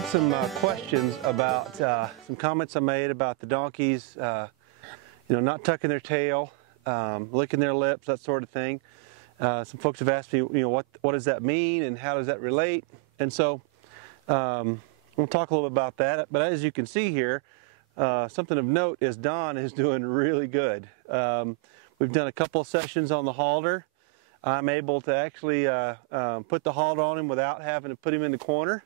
had some questions about some comments I made about the donkeys, not tucking their tail, licking their lips, that sort of thing. Some folks have asked me, what does that mean and how does that relate? And so we'll talk a little bit about that. But as you can see here, something of note is Don is doing really good. We've done a couple of sessions on the halter. I'm able to actually put the halter on him without having to put him in the corner.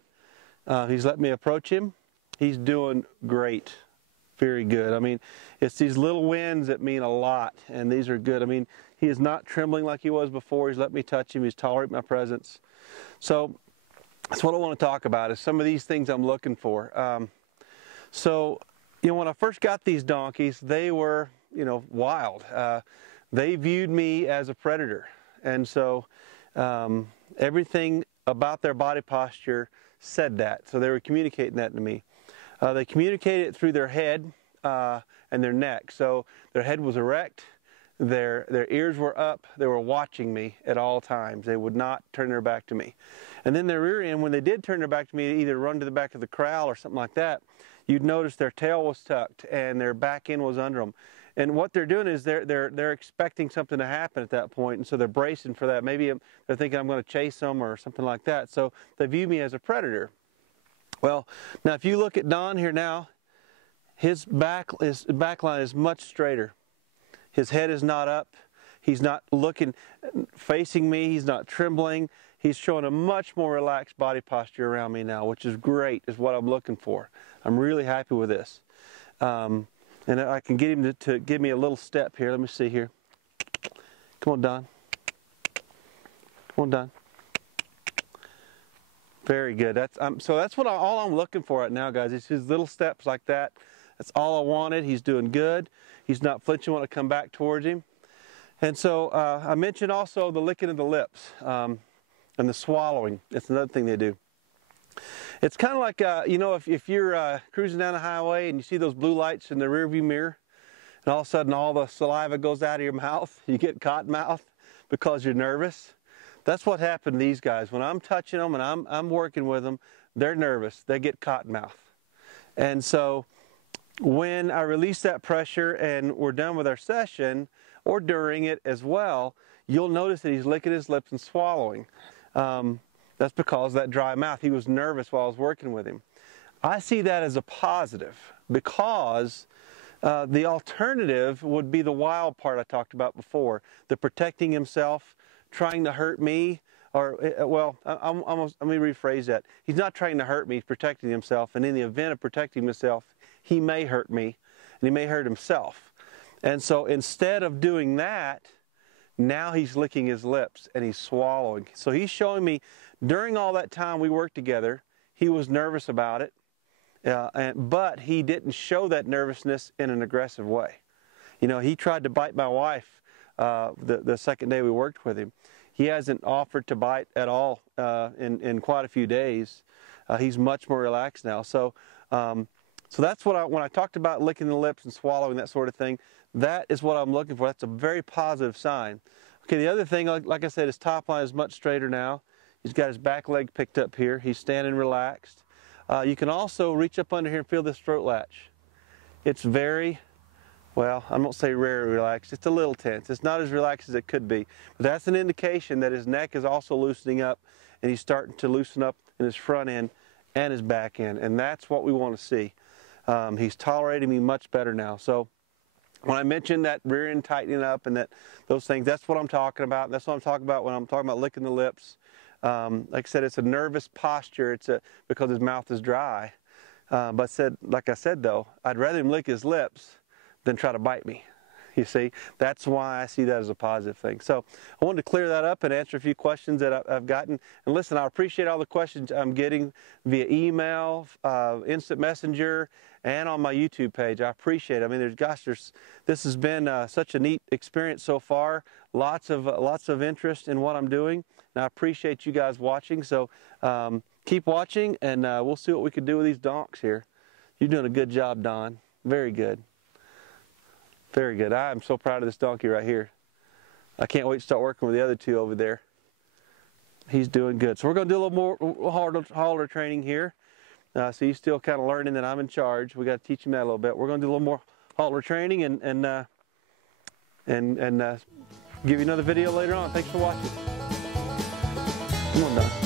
He's let me approach him. He's doing great. Very good. I mean, it's these little wins that mean a lot, and these are good. I mean, he is not trembling like he was before. He's let me touch him. He's tolerated my presence. So that's what I want to talk about, is some of these things I'm looking for. When I first got these donkeys, they were, wild. They viewed me as a predator. And so everything about their body posture said that. So they were communicating that to me. They communicated it through their head and their neck. So their head was erect, their ears were up, they were watching me at all times. They would not turn their back to me. And then their rear end, when they did turn their back to me, either run to the back of the corral or something like that, you'd notice their tail was tucked and their back end was under them. And what they're doing is they're expecting something to happen at that point, and so they're bracing for that. Maybe they're thinking I'm going to chase them or something like that. So they view me as a predator. Well, now if you look at Don here now, his back line is much straighter. His head is not up. He's not facing me. He's not trembling. He's showing a much more relaxed body posture around me now, which is great, is what I'm looking for. I'm really happy with this. And I can get him to give me a little step here. Let me see here. Come on, Don. Come on, Don. Very good. So that's all I'm looking for right now, guys. It's his little steps like that. That's all I wanted. He's doing good. He's not flinching when I come back towards him. And so I mentioned also the licking of the lips and the swallowing. It's another thing they do. It's kind of like, if you're cruising down the highway and you see those blue lights in the rearview mirror, and all of a sudden all the saliva goes out of your mouth, you get cotton mouth because you're nervous. That's what happened to these guys. When I'm touching them and I'm working with them, they're nervous. They get cotton mouth. And so when I release that pressure and we're done with our session, or during it as well, you'll notice that he's licking his lips and swallowing. That's because of that dry mouth. He was nervous while I was working with him. I see that as a positive, because the alternative would be the wild part I talked about before, the protecting himself, trying to hurt me, or, let me rephrase that. He's not trying to hurt me, he's protecting himself, and in the event of protecting himself, he may hurt me, and he may hurt himself. And so instead of doing that, now he's licking his lips and he's swallowing. So he's showing me, during all that time we worked together, he was nervous about it, but he didn't show that nervousness in an aggressive way. He tried to bite my wife the second day we worked with him. He hasn't offered to bite at all in quite a few days. He's much more relaxed now. So that's what when I talked about licking the lips and swallowing, that sort of thing, that is what I'm looking for. That's a very positive sign. Okay, the other thing, like I said, his top line is much straighter now. He's got his back leg picked up here. He's standing relaxed. You can also reach up under here and feel this throat latch. It's very, I won't say very relaxed. It's a little tense. It's not as relaxed as it could be. But that's an indication that his neck is also loosening up, and he's starting to loosen up in his front end and his back end. And that's what we want to see. He's tolerating me much better now. So when I mentioned that rear end tightening up and those things, that's what I'm talking about. That's what I'm talking about when I'm talking about licking the lips. Like I said, it's a nervous posture. Because his mouth is dry. Like I said though, I'd rather him lick his lips than try to bite me. You see, that's why I see that as a positive thing. So I wanted to clear that up and answer a few questions that I've gotten. And listen, I appreciate all the questions I'm getting via email, instant messenger, and on my YouTube page. I appreciate it. I mean, this has been such a neat experience so far. Lots of interest in what I'm doing, and I appreciate you guys watching. So keep watching, and we'll see what we can do with these donks here. You're doing a good job, Don. Very good. Very good. I am so proud of this donkey right here. I can't wait to start working with the other two over there. He's doing good. So we're going to do a little more halter training here. So he's still kind of learning that I'm in charge. We got to teach him that a little bit. We're going to do a little more halter training and give you another video later on. Thanks for watching. Come on, Don.